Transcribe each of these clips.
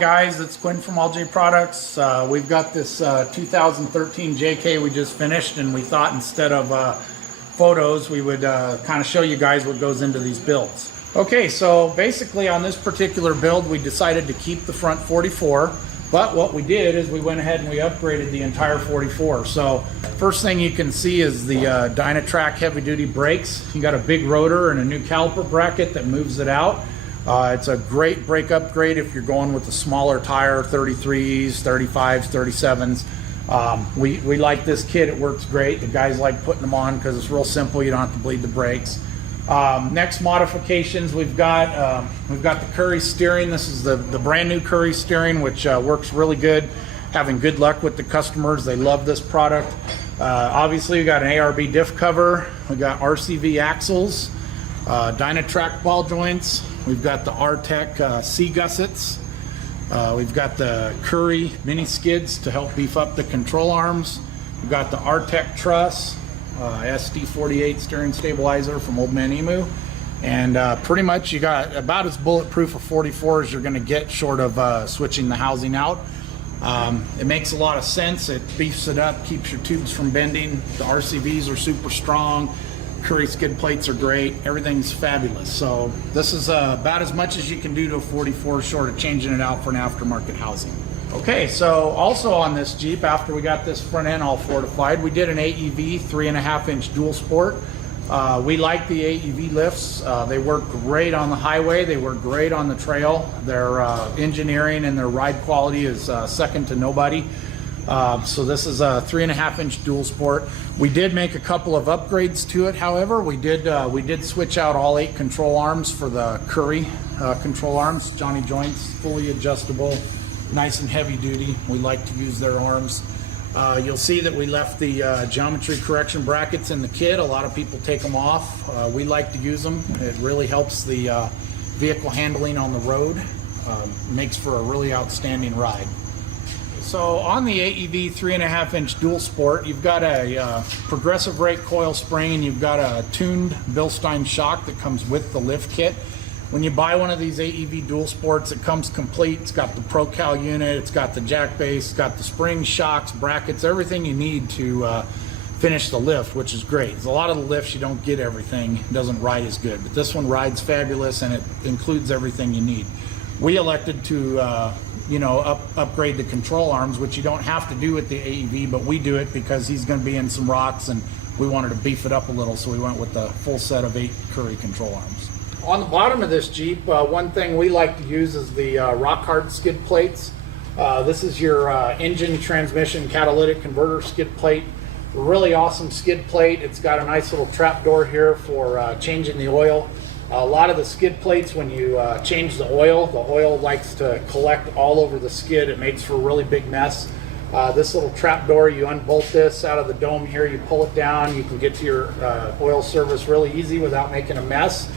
guys, it's Quinn from All J Products. We've got this 2013 JK we just finished, and we thought instead of photos we would kind of show you guys what goes into these builds. Okay, so basically on this particular build we decided to keep the front 44, but what we did is we went ahead and we upgraded the entire 44. So first thing you can see is the Dynatrac heavy duty brakes. You got a big rotor and a new caliper bracket that moves it out. It's a great brake upgrade if you're going with a smaller tire, 33s, 35s, 37s. We like this kit. It works great. The guys like putting them on because it's real simple. You don't have to bleed the brakes. Next modifications, we've got the Curry steering. This is the brand new Curry steering, which works really good. Having good luck with the customers. They love this product. Obviously, we got an ARB diff cover. We got RCV axles, Dynatrac ball joints. We've got the RTEC C gussets. We've got the Curry mini skids to help beef up the control arms. We've got the RTEC truss, SD48 steering stabilizer from Old Man Emu. And pretty much you got about as bulletproof a 44 as you're going to get, short of switching the housing out. It makes a lot of sense. It beefs it up, keeps your tubes from bending. The RCVs are super strong. Curry skid plates are great. Everything's fabulous. So this is about as much as you can do to a 44, short of changing it out for an aftermarket housing. Okay, so also on this Jeep, after we got this front end all fortified, we did an AEV 3.5-inch dual sport. We like the AEV lifts. They work great on the highway. They work great on the trail. Their engineering and their ride quality is second to nobody. So this is a 3.5-inch dual sport. We did make a couple of upgrades to it. However, we did switch out all 8 control arms for the Curry control arms. Johnny joints, fully adjustable, nice and heavy duty. We like to use their arms. You'll see that we left the geometry correction brackets in the kit. A lot of people take them off. We like to use them. It really helps the vehicle handling on the road. Makes for a really outstanding ride. So on the AEV 3.5-inch dual sport, you've got a progressive rate coil spring, and you've got a tuned Bilstein shock that comes with the lift kit. When you buy one of these AEV dual sports, it comes complete. It's got the ProCal unit, it's got the jack base, it's got the springs, shocks, brackets, everything you need to finish the lift, which is great. There's a lot of the lifts you don't get everything, it doesn't ride as good, but this one rides fabulous and it includes everything you need. We elected to upgrade the control arms, which you don't have to do with the AEV, but we do it because he's going to be in some rocks and we wanted to beef it up a little, so we went with the full set of 8 Curry control arms. On the bottom of this Jeep, one thing we like to use is the rock hard skid plates. This is your engine, transmission, catalytic converter skid plate. Really awesome skid plate. It's got a nice little trap door here for changing the oil. A lot of the skid plates, when you change the oil likes to collect all over the skid. It makes for a really big mess. This little trap door, you unbolt this out of the dome here, you pull it down, you can get to your oil service really easy without making a mess.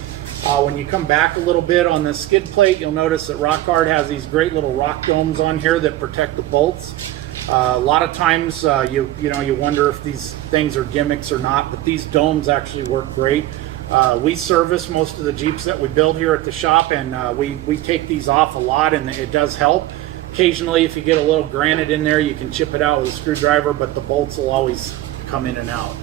When you come back a little bit on the skid plate, you'll notice that Rockhard has these great little rock domes on here that protect the bolts. A lot of times you wonder if these things are gimmicks or not, but these domes actually work great. We service most of the Jeeps that we build here at the shop, and we take these off a lot, and it does help. Occasionally, if you get a little granite in there, you can chip it out with a screwdriver, but the bolts will always come in and out.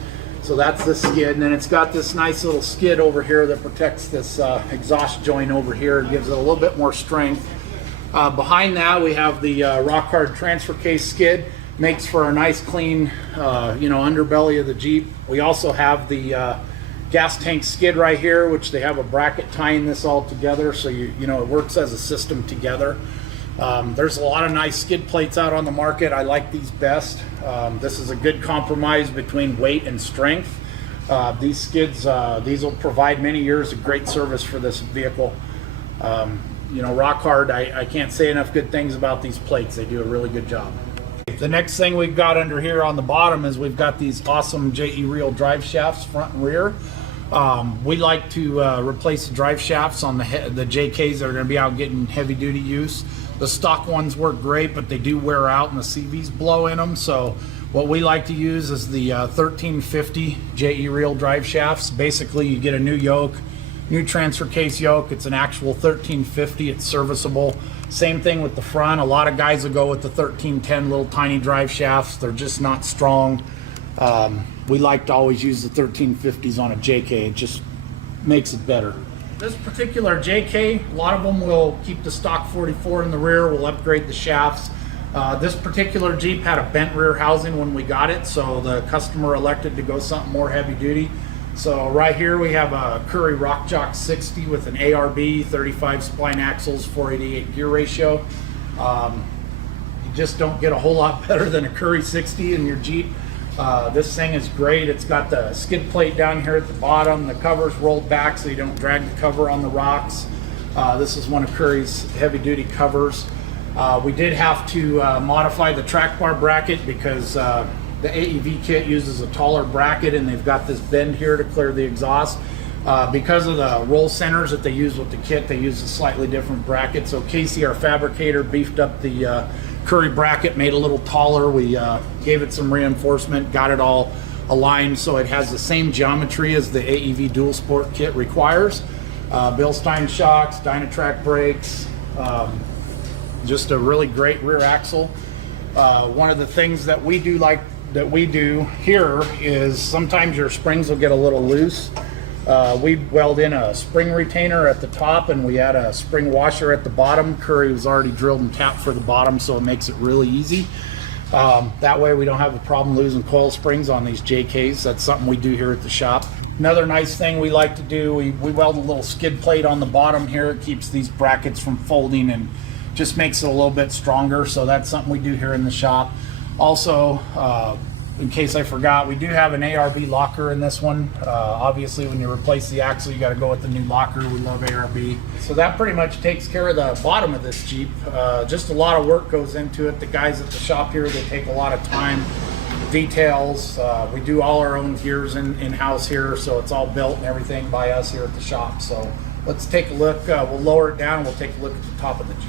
So that's the skid, and then it's got this nice little skid over here that protects this exhaust joint over here. It gives it a little bit more strength. Behind that, we have the Rockhard transfer case skid. Makes for a nice clean underbelly of the Jeep. We also have the gas tank skid right here, which they have a bracket tying this all together, so it works as a system together. There's a lot of nice skid plates out on the market. I like these best. This is a good compromise between weight and strength. These skids, these will provide many years of great service for this vehicle. Rockhard, I can't say enough good things about these plates. They do a really good job. The next thing we've got under here on the bottom is we've got these awesome JE reel drive shafts, front and rear. We like to replace the drive shafts on the JKs that are going to be out getting heavy duty use. The stock ones work great, but they do wear out and the CVs blow in them. So what we like to use is the 1350 JE reel drive shafts. Basically, you get a new yoke, new transfer case yoke. It's an actual 1350. It's serviceable. Same thing with the front. A lot of guys will go with the 1310 little tiny drive shafts. They're just not strong. We like to always use the 1350s on a JK. It just makes it better. This particular JK, a lot of them will keep the stock 44 in the rear. We'll upgrade the shafts. This particular Jeep had a bent rear housing when we got it, so the customer elected to go something more heavy duty. So right here we have a Curry Rock Jock 60 with an ARB, 35 spline axles, 488 gear ratio. You just don't get a whole lot better than a Curry 60 in your Jeep. This thing is great. It's got the skid plate down here at the bottom. The cover's rolled back so you don't drag the cover on the rocks. This is one of Curry's heavy duty covers. We did have to modify the track bar bracket because the AEV kit uses a taller bracket, and they've got this bend here to clear the exhaust. Because of the roll centers that they use with the kit, they use a slightly different bracket. So Casey, our fabricator, beefed up the Curry bracket, made it a little taller. We gave it some reinforcement, got it all aligned so it has the same geometry as the AEV Dual Sport kit requires. Bilstein shocks, Dynatrac brakes, just a really great rear axle. One of the things that we do here is sometimes your springs will get a little loose. We weld in a spring retainer at the top, and we add a spring washer at the bottom. Curry was already drilled and tapped for the bottom, so it makes it really easy. That way we don't have a problem losing coil springs on these JKs. That's something we do here at the shop. Another nice thing we like to do, we weld a little skid plate on the bottom here. It keeps these brackets from folding and just makes it a little bit stronger. So that's something we do here in the shop. Also, in case I forgot, we do have an ARB locker in this one. Obviously, when you replace the axle, you got to go with the new locker. We love ARB. So that pretty much takes care of the bottom of this Jeep. Just a lot of work goes into it. The guys at the shop here, they take a lot of time, details. We do all our own gears in-house here, so it's all built and everything by us here at the shop. So let's take a look. We'll lower it down and we'll take a look at the top of the Jeep.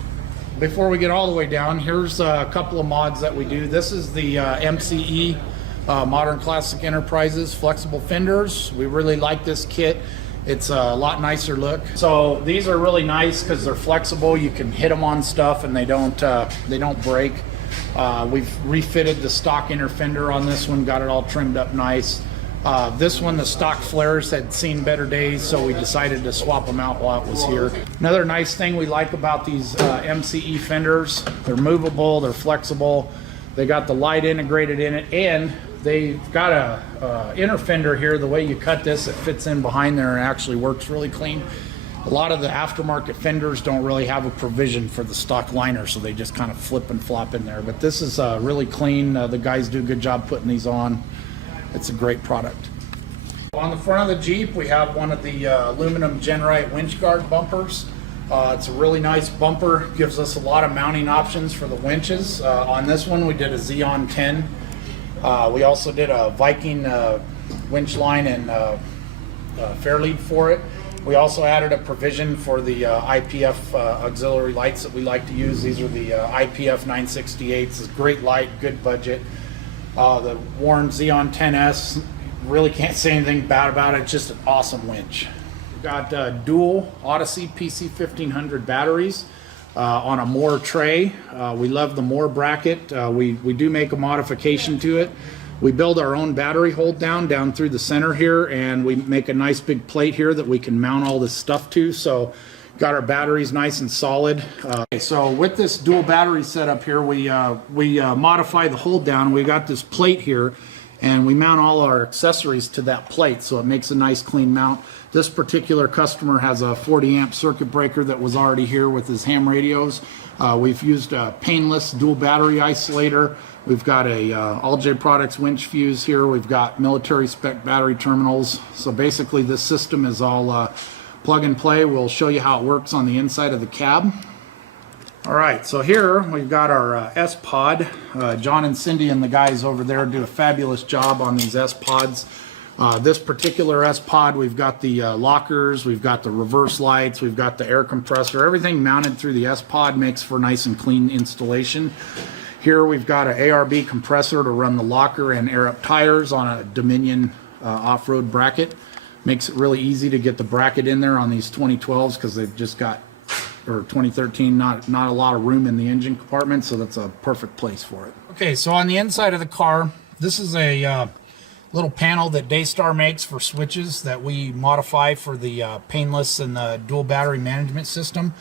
Before we get all the way down, here's a couple of mods that we do. This is the MCE Modern Classic Enterprises flexible fenders. We really like this kit. It's a lot nicer look. So these are really nice because they're flexible. You can hit them on stuff and they don't break. We've refitted the stock inner fender on this one, got it all trimmed up nice. This one, the stock flares had seen better days, so we decided to swap them out while it was here. Another nice thing we like about these MCE fenders, they're movable, they're flexible, they got the light integrated in it, and they've got a inner fender here. The way you cut this, it fits in behind there and actually works really clean. A lot of the aftermarket fenders don't really have a provision for the stock liner, so they just kind of flip and flop in there. But this is really clean. The guys do a good job putting these on. It's a great product. On the front of the Jeep, we have one of the aluminum Genrite winch guard bumpers. It's a really nice bumper, gives us a lot of mounting options for the winches. On this one, we did a Xeon 10. We also did a Viking winch line and Fairlead for it. We also added a provision for the IPF auxiliary lights that we like to use. These are the IPF 968s. It's a great light, good budget. The Warren Xeon 10S, really can't say anything bad about it. It's just an awesome winch. We've got dual Odyssey PC1500 batteries on a Moore tray. We love the Moore bracket. We do make a modification to it. We build our own battery hold down through the center here, and we make a nice big plate here that we can mount all this stuff to. So got our batteries nice and solid. So with this dual battery setup here, we modify the hold down. We got this plate here, and we mount all our accessories to that plate, so it makes a nice clean mount. This particular customer has a 40 amp circuit breaker that was already here with his ham radios. We've used a painless dual battery isolator. We've got a All J Products winch fuse here. We've got military spec battery terminals. So basically this system is all plug and play. We'll show you how it works on the inside of the cab. All right, so here we've got our S-Pod. John and Cindy and the guys over there do a fabulous job on these S-Pods. This particular S-Pod, we've got the lockers, we've got the reverse lights, we've got the air compressor. Everything mounted through the S-Pod makes for nice and clean installation. Here we've got an ARB compressor to run the locker and air up tires on a Dominion off-road bracket. Makes it really easy to get the bracket in there on these 2012s because they've just got, or 2013, not a lot of room in the engine compartment, so that's a perfect place for it. Okay, so on the inside of the car, this is a little panel that Daystar makes for switches that we modify for the painless and the dual battery management system.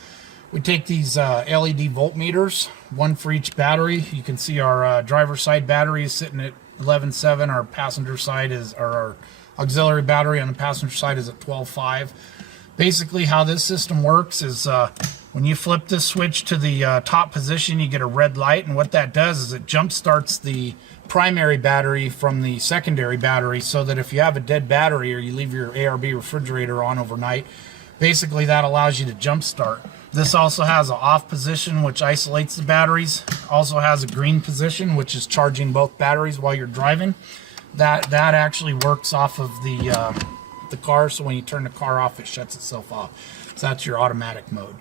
We take these LED voltmeters, one for each battery. You can see our driver's side battery is sitting at 11.7. Our passenger side is, or our auxiliary battery on the passenger side is at 12.5. Basically how this system works is when you flip this switch to the top position, you get a red light, and what that does is it jump starts the primary battery from the secondary battery, so that if you have a dead battery or you leave your ARB refrigerator on overnight, basically that allows you to jump start. This also has an off position which isolates the batteries, also has a green position which is charging both batteries while you're driving. That actually works off of the car, so when you turn the car off it shuts itself off. So that's your automatic mode.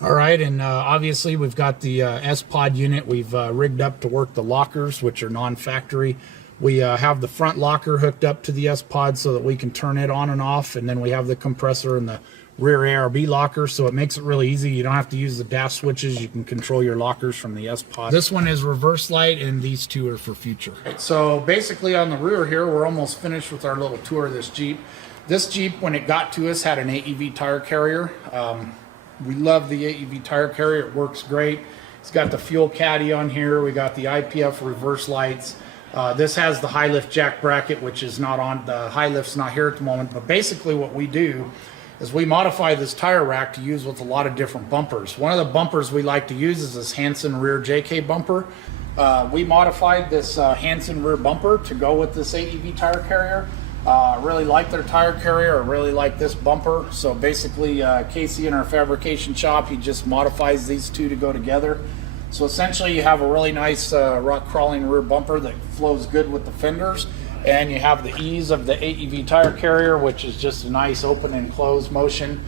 All right, and obviously we've got the S-Pod unit. We've rigged up to work the lockers, which are non-factory. We have the front locker hooked up to the S-Pod so that we can turn it on and off, and then we have the compressor and the rear ARB locker, so it makes it really easy. You don't have to use the dash switches. You can control your lockers from the S-Pod. This one is reverse light, and these two are for future. So basically on the rear here, we're almost finished with our little tour of this Jeep. This Jeep, when it got to us, had an AEV tire carrier. We love the AEV tire carrier. It works great. It's got the fuel caddy on here. We got the IPF reverse lights. This has the high lift jack bracket, which is not on. The high lift's not here at the moment. But basically what we do is we modify this tire rack to use with a lot of different bumpers. One of the bumpers we like to use is this Hansen rear JK bumper. We modified this Hansen rear bumper to go with this AEV tire carrier. I really like their tire carrier. I really like this bumper. So basically Casey in our fabrication shop, he just modifies these two to go together. So essentially you have a really nice rock crawling rear bumper that flows good with the fenders, and you have the ease of the AEV tire carrier, which is just a nice open and close motion.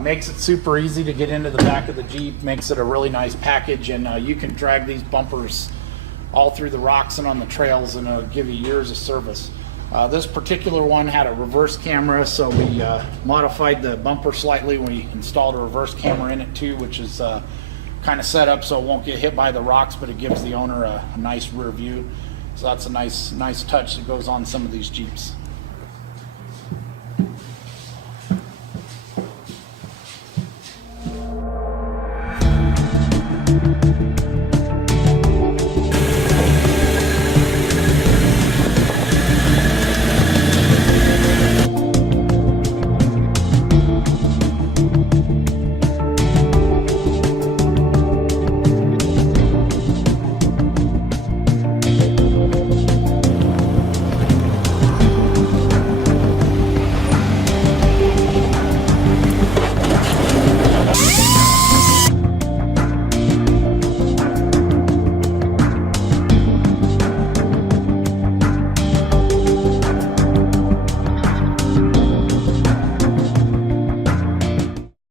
Makes it super easy to get into the back of the Jeep, makes it a really nice package, and you can drag these bumpers all through the rocks and on the trails, and it'll give you years of service. This particular one had a reverse camera, so we modified the bumper slightly. We installed a reverse camera in it too, which is kind of set up so it won't get hit by the rocks, but it gives the owner a nice rear view. So that's a nice touch that goes on some of these Jeeps.